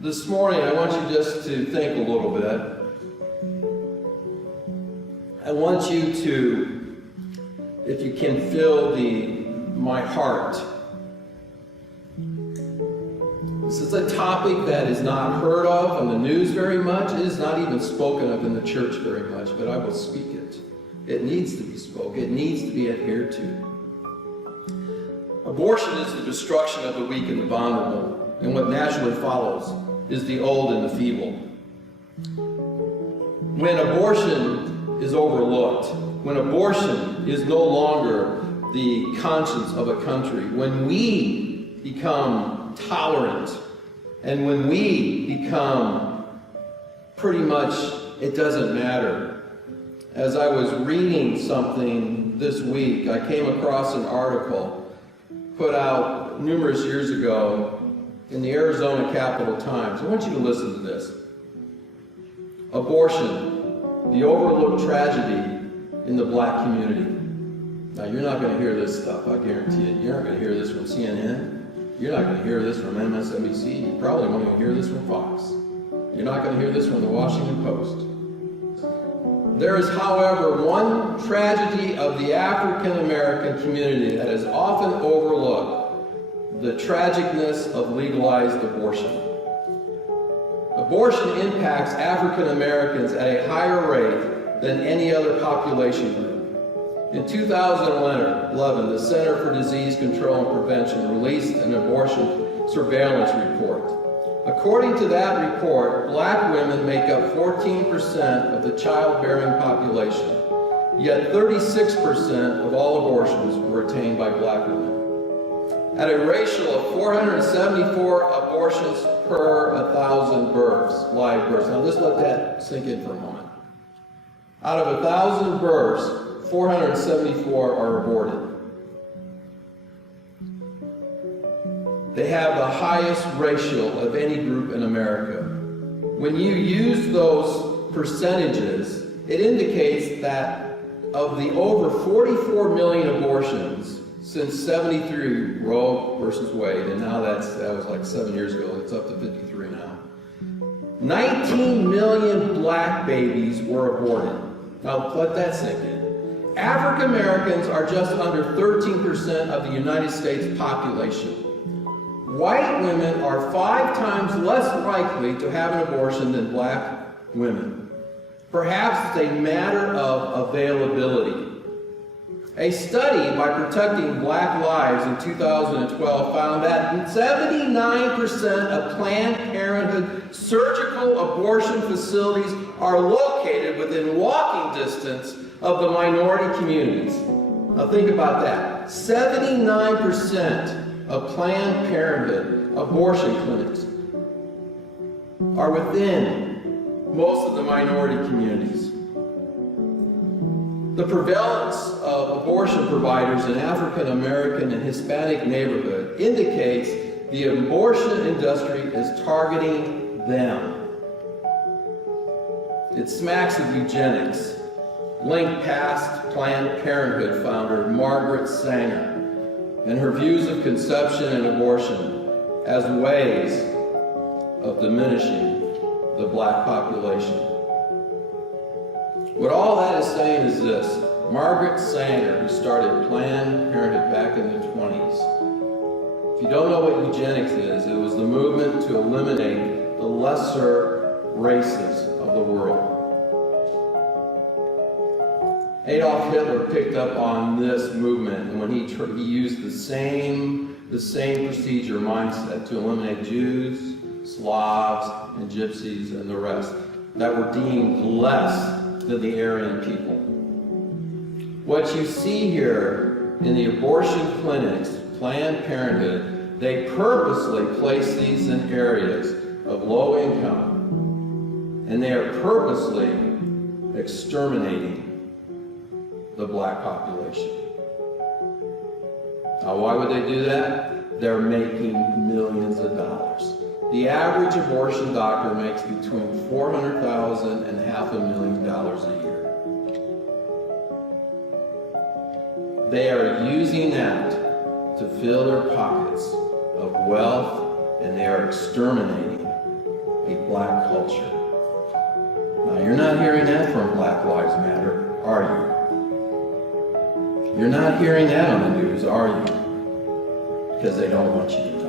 This morning, I want you just to think a little bit. I want you to, if you can feel my heart. This is a topic that is not heard of on the news very much. It is not even spoken of in the church very much, but I will speak it. It needs to be spoken. It needs to be adhered to. Abortion is the destruction of the weak and the vulnerable, and what naturally follows is the old and the feeble. When abortion is overlooked, when abortion is no longer the conscience of a country, when we become tolerant, and when we become pretty much, it doesn't matter. As I was reading something this week, I came across an article put out numerous years ago in the Arizona Capital Times. I want you to listen to this. Abortion, the overlooked tragedy in the black community. Now, you're not going to hear this stuff, I guarantee it. You're not going to hear this from CNN. You're not going to hear this from MSNBC. You probably won't even hear this from Fox. You're not going to hear this from the Washington Post. There is, however, one tragedy of the African American community that is often overlooked: the tragicness of legalized abortion. Abortion impacts African Americans at a higher rate than any other population group. In 2011, the Center for Disease Control and Prevention released an abortion surveillance report. According to that report, black women make up 14% of the childbearing population, yet 36% of all abortions were attained by black women. At a ratio of 474 abortions per 1,000 births, live births. Now just let that sink in for a moment. Out of 1,000 births, 474 are aborted. They have the highest ratio of any group in America. When you use those percentages, it indicates that of the over 44 million abortions since 73 Roe versus Wade, and now that was like 7 years ago, it's up to 53 now. 19 million black babies were aborted. Now let that sink in. African Americans are just under 13% of the United States population. White women are 5 times less likely to have an abortion than black women. Perhaps it's a matter of availability. A study by Protecting Black Lives in 2012 found that 79% of Planned Parenthood surgical abortion facilities are located within walking distance of the minority communities. Now think about that. 79% of Planned Parenthood abortion clinics are within most of the minority communities. The prevalence of abortion providers in African American and Hispanic neighborhoods indicates the abortion industry is targeting them. It smacks of eugenics, linked past Planned Parenthood founder Margaret Sanger and her views of conception and abortion as ways of diminishing the black population. What all that is saying is this: Margaret Sanger, who started Planned Parenthood back in the 20s. If you don't know what eugenics is, it was the movement to eliminate the lesser races of the world. Adolf Hitler picked up on this movement, and when he used the same procedure mindset to eliminate Jews, Slavs, and Gypsies, and the rest that were deemed less than the Aryan people. What you see here in the abortion clinics, Planned Parenthood, they purposely place these in areas of low income, and they are purposely exterminating the black population. Now, why would they do that? They're making millions of dollars. The average abortion doctor makes between $400,000 and $500,000 a year. They are using that to fill their pockets of wealth, and they are exterminating a black culture. Now, you're not hearing that from Black Lives Matter, are you? You're not hearing that on the news, are you? Because they don't want you to know.